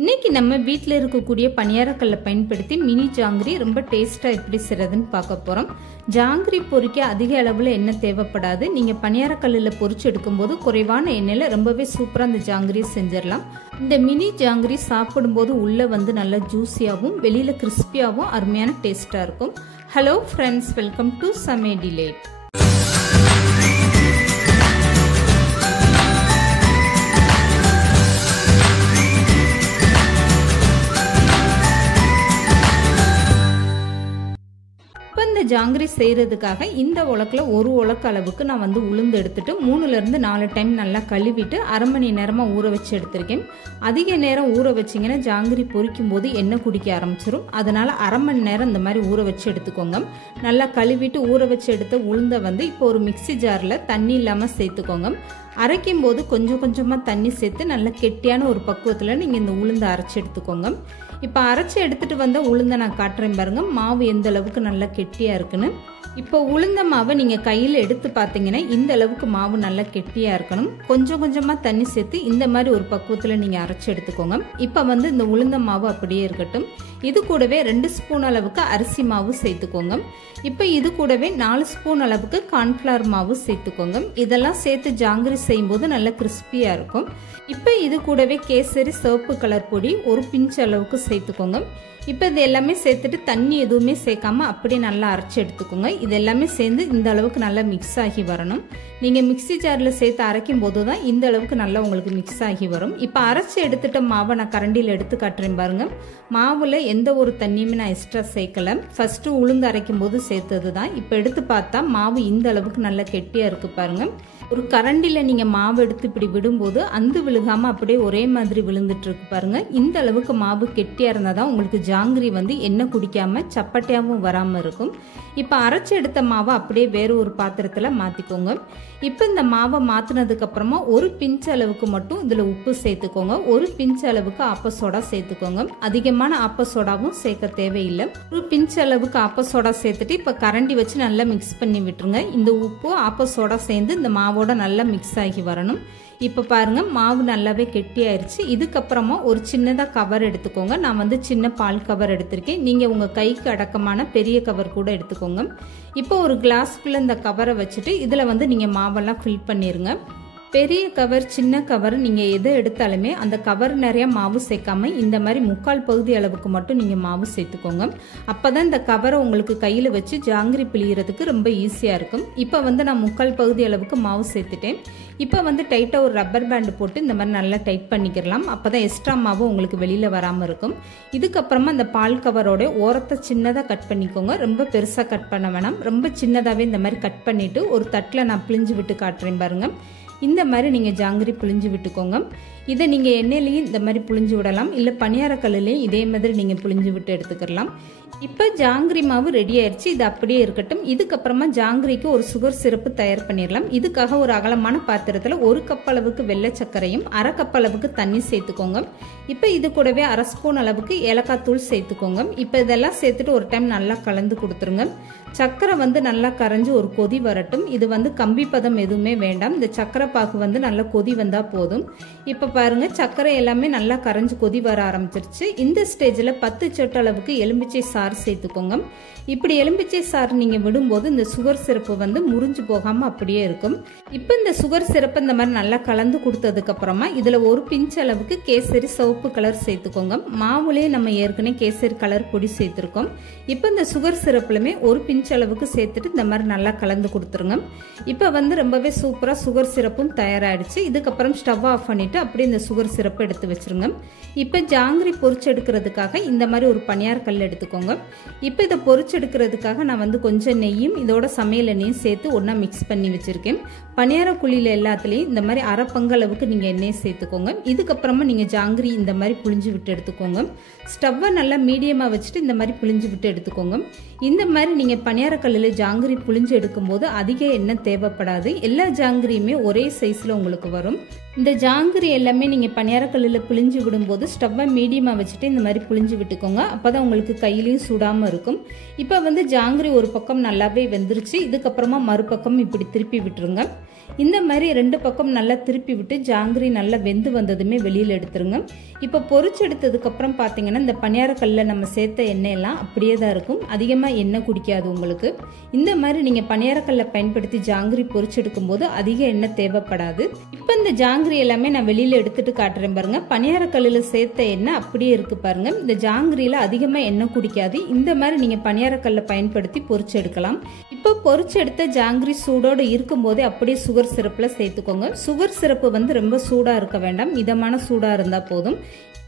இன்னைக்கு நம்ம வீட்டில் இருக்கக்கூடிய பணியாரக்கல்லை பயன்படுத்தி மினி ஜாங்கிரி ரொம்ப டேஸ்ட்டாக எப்படி செய்கிறதுன்னு பார்க்க போகிறோம். ஜாங்கிரி பொரிக்க அதிக அளவில் எண்ணெய் தேவைப்படாது. நீங்கள் பணியாரக்கல்லில் பொரிச்சு எடுக்கும்போது குறைவான எண்ணெயில் ரொம்பவே சூப்பராக அந்த ஜாங்கிரி செஞ்சிடலாம். இந்த மினி ஜாங்கிரி சாப்பிடும்போது உள்ளே வந்து நல்லா ஜூஸியாகவும் வெளியில் கிறிஸ்பியாகவும் அருமையான டேஸ்ட்டாக இருக்கும். ஹலோ ஃப்ரெண்ட்ஸ், வெல்கம் டு சமையல் டிலேட். ஜாங்கிரி செய்யறதுக்காக இந்த உலக்கில் ஒரு உலக்கு அளவுக்கு நான் வந்து உளுந்து எடுத்துட்டு 3-4 டைம் நல்லா கழுவிட்டு அரை மணி நேரமாக ஊற வச்சு எடுத்திருக்கேன். அதிக நேரம் ஊற வச்சிங்கன்னா ஜாங்கிரி பொரிக்கும் போது எண்ணெய் குடிக்க ஆரம்பிச்சிடும். அதனால அரை மணி நேரம் இந்த மாதிரி ஊற வச்சு எடுத்துக்கோங்க. நல்லா கழுவிட்டு ஊற வச்சு எடுத்த உளுந்தை வந்து இப்போ ஒரு மிக்சி ஜாரில் தண்ணி இல்லாமல் சேர்த்துக்கோங்க. அரைக்கும் போது கொஞ்சம் கொஞ்சமாக தண்ணி சேர்த்து நல்லா கெட்டியான ஒரு பக்குவத்தில் நீங்கள் இந்த உளுந்தை அரைச்சி எடுத்துக்கோங்க. இப்போ அரைச்சி எடுத்துகிட்டு வந்த உளுந்தை நான் காட்டுறேன் பாருங்க, மாவு எந்த அளவுக்கு நல்லா கெட்டியாக இருக்குன்னு. இப்போ உளுந்த மாவை நீங்கள் கையில் எடுத்து பார்த்தீங்கன்னா இந்த அளவுக்கு மாவு நல்லா கெட்டியாக இருக்கணும். கொஞ்சம் கொஞ்சமாக தண்ணி சேர்த்து இந்த மாதிரி ஒரு பக்குவத்தில் நீங்கள் அரைச்சி எடுத்துக்கோங்க. இப்போ வந்து இந்த உளுந்த மாவு அப்படியே இருக்கட்டும். இது கூடவே 2 ஸ்பூன் அளவுக்கு அரிசி மாவு சேர்த்துக்கோங்க. இப்போ இது கூடவே 4 ஸ்பூன் அளவுக்கு கார்ன்ஃப்ளவர் மாவு சேர்த்துக்கோங்க. இதெல்லாம் சேர்த்து ஜாங்கிரி செய்யும்போது நல்லா கிறிஸ்பியாக இருக்கும். இப்போ இது கூடவே கேசரி சிவப்பு கலர் பொடி ஒரு பிஞ்ச் அளவுக்கு சேர்த்துக்கோங்க. இப்போ இது எல்லாமே சேர்த்துட்டு தண்ணி எதுவுமே சேர்க்காம அப்படியே நல்லா அரைச்சி எடுத்துக்கோங்க. இது எல்லாமே சேர்ந்து இந்த அளவுக்கு நல்லா மிக்ஸ் ஆகி வரணும். நீங்கள் மிக்சி ஜாரில் சேர்த்து அரைக்கும் போது தான் இந்த அளவுக்கு நல்லா உங்களுக்கு மிக்ஸ் ஆகி வரும். இப்போ அரைச்சி எடுத்துட்ட மாவை நான் கரண்டியில் எடுத்து காட்டுறேன் பாருங்க. மாவில் எந்த ஒரு தண்ணியுமே நான் எக்ஸ்ட்ரா சேர்க்கலை. ஃபர்ஸ்ட்டு உளுந்து அரைக்கும் போது சேர்த்தது தான். இப்போ எடுத்து பார்த்தா மாவு இந்த அளவுக்கு நல்லா கெட்டியாக இருக்குது பாருங்க. ஒரு கரண்டியில் நீங்கள் மாவு எடுத்து இப்படி விடும்போது அந்து விழுகாமல் அப்படியே ஒரே மாதிரி விழுந்துட்டு இருக்கு பாருங்க. இந்த அளவுக்கு மாவு கெட்டியாக இருந்தால் தான் உங்களுக்கு ஜாங்கிரி வந்து எண்ணெய் குடிக்காம சப்பட்டையாகவும் வராமல் இருக்கும். இப்போ அரைச்சி எடுத்த மாவை அப்படியே வேறு ஒரு பாத்திரத்தில் மாற்றிக்கோங்க. இப்போ இந்த மாவை மாற்றினதுக்கு அப்புறமா ஒரு பிஞ்ச் அளவுக்கு மட்டும் இதில் உப்பு சேர்த்துக்கோங்க. ஒரு பிஞ்ச் அளவுக்கு ஆப்ப சோடா சேர்த்துக்கோங்க. அதிகமான ஆப்ப சோடாவும் சேர்க்க தேவையில்லை. ஒரு பிஞ்ச் அளவுக்கு ஆப்ப சோடா சேர்த்துட்டு இப்போ கரண்டி வச்சு நல்லா மிக்ஸ் பண்ணி விட்டுருங்க. இந்த உப்பு ஆப்ப சோடா சேர்ந்து இந்த மாவோட நல்லா மிக்ஸ் ஆகி வரணும். இப்போ பாருங்க மாவு நல்லாவே கெட்டி ஆயிடுச்சு. இதுக்கப்புறமா ஒரு சின்னதாக கவர் எடுத்துக்கோங்க. நான் வந்து சின்ன பால் கவர் எடுத்திருக்கேன். நீங்கள் உங்கள் கைக்கு அடக்கமான பெரிய கவர் கூட எடுத்துக்கோங்க. இப்போ ஒரு கிளாஸ்க்குள்ள இந்த கவரை வச்சுட்டு இதில் வந்து நீங்கள் மாவெல்லாம் ஃபில் பண்ணிடுங்க. பெரிய கவர் சின்ன கவர் நீங்கள் எதை எடுத்தாலுமே அந்த கவர் நிறைய மாவு சேர்க்காம இந்த மாதிரி 3/4 பகுதி அளவுக்கு மட்டும் நீங்கள் மாவு சேர்த்துக்கோங்க. அப்போ தான் இந்த கவரை உங்களுக்கு கையில் வச்சு ஜாங்கிரி பிழியறதுக்கு ரொம்ப ஈஸியாக இருக்கும். இப்போ வந்து நான் 3/4 பகுதி அளவுக்கு மாவு சேர்த்துட்டேன். இப்போ வந்து டைட்டாக ஒரு ரப்பர் பேண்டு போட்டு இந்த மாதிரி நல்லா டைட் பண்ணிக்கிறலாம். அப்போ தான் எக்ஸ்ட்ரா மாவு உங்களுக்கு வெளியில் வராமல் இருக்கும். இதுக்கப்புறமா இந்த பால் கவரோட ஓரத்தை சின்னதாக கட் பண்ணிக்கோங்க. ரொம்ப பெருசாக கட் பண்ண வேணாம். ரொம்ப சின்னதாகவே இந்த மாதிரி கட் பண்ணிவிட்டு ஒரு தட்டில் நான் பிழிஞ்சு விட்டு காட்டுறேன் பாருங்கள். இந்த மாதிரி நீங்கள் ஜாங்கிரி புழிஞ்சு விட்டுக்கோங்க. இதை நீங்கள் எண்ணெயிலையும் இந்த மாதிரி புழிஞ்சு விடலாம், இல்லை பணியாரக்கல்லையும் இதே மாதிரி நீங்கள் புழிஞ்சு விட்டு எடுத்துக்கலாம். இப்போ ஜாங்கிரி மாவு ரெடி ஆயிடுச்சு. இது அப்படியே இருக்கட்டும். இதுக்கப்புறமா ஜாங்கிரிக்கு ஒரு சுகர் சிரப்பு தயார் பண்ணிடலாம். இதுக்காக ஒரு அகலமான பாத்திரத்தில் 1 கப் அளவுக்கு வெள்ளை சர்க்கரையும் 1/2 கப் அளவுக்கு தண்ணி சேர்த்துக்கோங்க. இப்போ இது கூடவே 1/2 ஸ்பூன் அளவுக்கு ஏலக்காய் தூள் சேர்த்துக்கோங்க. இப்போ இதெல்லாம் சேர்த்துட்டு ஒரு டைம் நல்லா கலந்து கொடுத்துருங்க. சர்க்கரை வந்து நல்லா கரைஞ்சி ஒரு கொதி வரட்டும். இது வந்து கம்பி பதம் எதுவுமே வேண்டாம். இந்த சர்க்கரை பாகு வந்து நல்லா கொதி வந்தால் போதும். இப்போ பாருங்க சர்க்கரை எல்லாமே நல்லா கரைஞ்சி கொதி வர ஆரம்பிச்சிருச்சு. இந்த ஸ்டேஜில் 10 சொட்டு அளவுக்கு எலுமிச்சை சாறு சேர்த்துக்கோங்க. இப்படி எலுமிச்சை சாறு நீங்கள் விடும்போது இந்த சுகர் சிரப்பு வந்து முறிஞ்சு போகாமல் அப்படியே இருக்கும். இப்போ இந்த சுகர் சிரப்பு இந்த மாதிரி நல்லா கலந்து கொடுத்ததுக்கு அப்புறமா இதில் ஒரு பிஞ்ச் அளவுக்கு கேசரி சிவப்பு கலர் சேர்த்துக்கோங்க. மாவுலேயே நம்ம ஏற்கனவே கேசரி கலர் பொடி சேர்த்துருக்கோம். இப்போ இந்த சுகர் சிரப்புலுமே ஒரு பிஞ்ச் அளவுக்கு சேர்த்துட்டு இந்த மாதிரி நல்லா கலந்து கொடுத்துருங்க. இப்போ வந்து ரொம்பவே சூப்பராக சுகர் சிரப்பும் தயாராகிடுச்சு. இதுக்கப்புறம் ஸ்டவ் ஆஃப் பண்ணிவிட்டு அப்படியே இந்த சுகர் சிரப்பை எடுத்து வச்சுருங்க. இப்போ ஜாங்கிரி பொரிச்சு எடுக்கிறதுக்காக இந்த மாதிரி ஒரு பணியார கல் எடுத்துக்கோங்க. இப்போ இதை பொரிச்சு எடுக்கிறதுக்காக நான் வந்து கொஞ்சம் நெய்யும் இதோட சமையல் எண்ணெயும் சேர்த்து ஒன்றா மிக்ஸ் பண்ணி வச்சுருக்கேன். பணியார குழியில் எல்லாத்துலேயும் இந்த மாதிரி 1/2 பங்கு அளவுக்கு நீங்கள் எண்ணெயை சேர்த்துக்கோங்க. இதுக்கப்புறமா நீங்கள் ஜாங்கிரி இந்த மாதிரி புழிஞ்சு விட்டு எடுத்துக்கோங்க. ஸ்டவ்வை நல்லா மீடியமாக வச்சுட்டு இந்த மாதிரி புழிஞ்சு விட்டு எடுத்துக்கோங்க. இந்த மாதிரி நீங்கள் பணியாரக்கல்லில் ஜாங்கிரி புழிஞ்சு எடுக்கும்போது அதிக எண்ணெய் தேவைப்படாது. எல்லா ஜாங்கிரியுமே ஒரே சைஸில் உங்களுக்கு வரும். இந்த ஜாங்கிரி எல்லாமே நீங்கள் பணியாரக்கல்லில் புழிஞ்சு விடும்போது ஸ்டவ்வை மீடியமாக வச்சுட்டு இந்த மாதிரி புழிஞ்சு விட்டுக்கோங்க. அப்போ தான் உங்களுக்கு கையிலையும் சுடாமல் இருக்கும். இப்போ வந்து ஜாங்கிரி ஒரு பக்கம் நல்லாவே வெந்துருச்சு. இதுக்கப்புறமா மறுபக்கம் இப்படி திருப்பி விட்டுருங்க. இந்த மாதிரி 2 பக்கம் நல்லா திருப்பி விட்டு ஜாங்கிரி நல்லா வெந்து வந்ததுமே வெளியில் எடுத்துருங்க. இப்போ பொரிச்சு எடுத்ததுக்கப்புறம் பார்த்தீங்கன்னா இந்த பணியாரக்கல்லில் நம்ம சேர்த்த எண்ணெயெல்லாம் அப்படியே தான் இருக்கும், அதிகமாக எண்ணெய் குடிக்காது உங்களுக்கு. இந்த மாதிரி நீங்கள் பணியாரக்கல்லை பயன்படுத்தி ஜாங்கிரி பொரிச்சு எடுக்கும்போது அதிக எண்ணெய் தேவைப்படாது. இப்போ இந்த ஜாங்கிரி எல்லாமே நான் வெளியில் எடுத்துட்டு காட்டுறேன் பாருங்க. பணியாரக்கல்லில் சேர்த்த எண்ணெய் அப்படியே இருக்கு பாருங்க. இந்த ஜாங்கிரியில் அதிகமாக எண்ணெய் குடிக்காது. இந்த மாதிரி நீங்கள் பணியாரக்கல்லை பயன்படுத்தி பொரிச்சு எடுக்கலாம். இப்போ பொரிச்சு எடுத்த ஜாங்கிரி சூடோடு இருக்கும்போதே அப்படியே சுகர் சிரப்பில் சேர்த்துக்கோங்க. சுகர் சிரப்பு வந்து ரொம்ப சூடாக இருக்க வேண்டாம், மிதமான சூடாக இருந்தால் போதும்.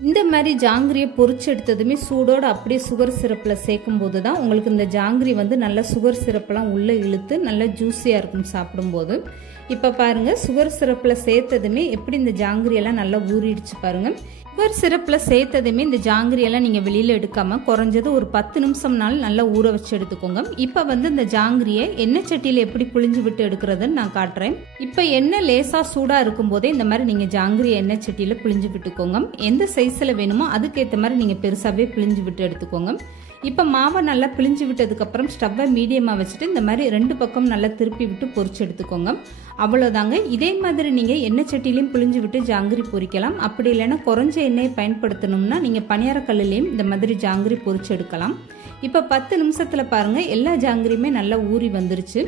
இந்த மாதிரி ஜாங்கிரியை பொரிச்சு எடுத்ததுமே சூடோடு அப்படியே சுகர் சிரப்பில் சேர்க்கும் போது தான் உங்களுக்கு இந்த ஜாங்கிரி வந்து நல்லா சுகர் சிரப்பெல்லாம் உள்ளே இழுத்து நல்லா ஜூஸியாக இருக்கும் சாப்பிடும்போது. இப்போ பாருங்கள், சுகர் சிரப்பில் சேர்த்ததுமே எப்படி இந்த ஜாங்கிரியெல்லாம் நல்லா ஊறிடுச்சு பாருங்கள். சுகர் சிரப்பில் சேர்த்ததுமே இந்த ஜாங்கிரியெல்லாம் நீங்கள் வெளியில் எடுக்காமல் குறைஞ்சது ஒரு 10 நிமிஷம்னாலும் நல்லா ஊற வச்சு எடுத்துக்கோங்க. இப்போ வந்து இந்த ஜாங்கிரியை எண்ணெய் சட்டியில் எப்படி புழிஞ்சு விட்டு எடுக்கிறதுன்னு நான் காட்டுறேன். இப்போ எண்ணெய் லேசாக சூடாக இருக்கும் போதே இந்த மாதிரி நீங்கள் ஜாங்கிரி எண்ணெய் சட்டியில் புழிஞ்சு விட்டுக்கோங்க. எந்த சைஸில் வேணுமோ அதுக்கேற்ற மாதிரி நீங்கள் பெருசாகவே புழிஞ்சு விட்டு எடுத்துக்கோங்க. இப்போ மாவை நல்லா பிழிஞ்சு விட்டதுக்கப்புறம் ஸ்டவ்வை மீடியமாக வச்சுட்டு இந்த மாதிரி 2 பக்கம் நல்லா திருப்பி விட்டு பொரிச்சு எடுத்துக்கோங்க. அவ்வளோதாங்க. இதே மாதிரி நீங்கள் எண்ணெய் சட்டிலையும் பிழிஞ்சு விட்டு ஜாங்கிரி பொரிக்கலாம். அப்படி இல்லைன்னா குறைஞ்ச எண்ணெயை பயன்படுத்தணும்னா நீங்கள் பணியாரக்கல்லையும் இந்த மாதிரி ஜாங்கிரி பொரிச்சு எடுக்கலாம். இப்போ 10 நிமிஷத்தில் பாருங்கள் எல்லா ஜாங்கிரியுமே நல்லா ஊறி வந்துருச்சு.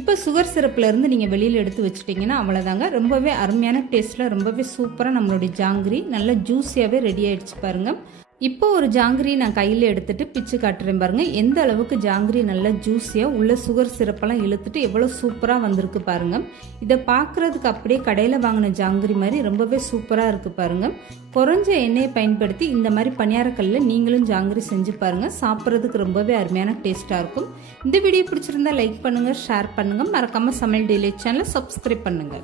இப்போ சுகர் சிரப்பிலேருந்து நீங்கள் வெளியில் எடுத்து வச்சுட்டிங்கன்னா அவ்வளோதாங்க. ரொம்பவே அருமையான டேஸ்ட்டில் ரொம்பவே சூப்பராக நம்மளுடைய ஜாங்கிரி நல்லா ஜூஸியாகவே ரெடி ஆகிடுச்சு பாருங்கள். இப்போ ஒரு ஜாங்கிரி நான் கையில் எடுத்துட்டு பிச்சு காட்டுறேன் பாருங்க. எந்த அளவுக்கு ஜாங்கிரி நல்லா ஜூஸியாக உள்ள சுகர் சிரப்பெல்லாம் இழுத்துட்டு எவ்வளோ சூப்பராக வந்திருக்கு பாருங்க. இதை பார்க்குறதுக்கு அப்படியே கடையில் வாங்கின ஜாங்கிரி மாதிரி ரொம்பவே சூப்பராக இருக்கு பாருங்க. குறைஞ்ச எண்ணெயை பயன்படுத்தி இந்த மாதிரி பணியாரக்கல்லில் நீங்களும் ஜாங்கிரி செஞ்சு பாருங்க. சாப்பிட்றதுக்கு ரொம்பவே அருமையான டேஸ்ட்டாக இருக்கும். இந்த வீடியோ பிடிச்சிருந்தா லைக் பண்ணுங்க, ஷேர் பண்ணுங்க, மறக்காம சமையல் டெய்லி சேனலை சப்ஸ்கிரைப் பண்ணுங்க.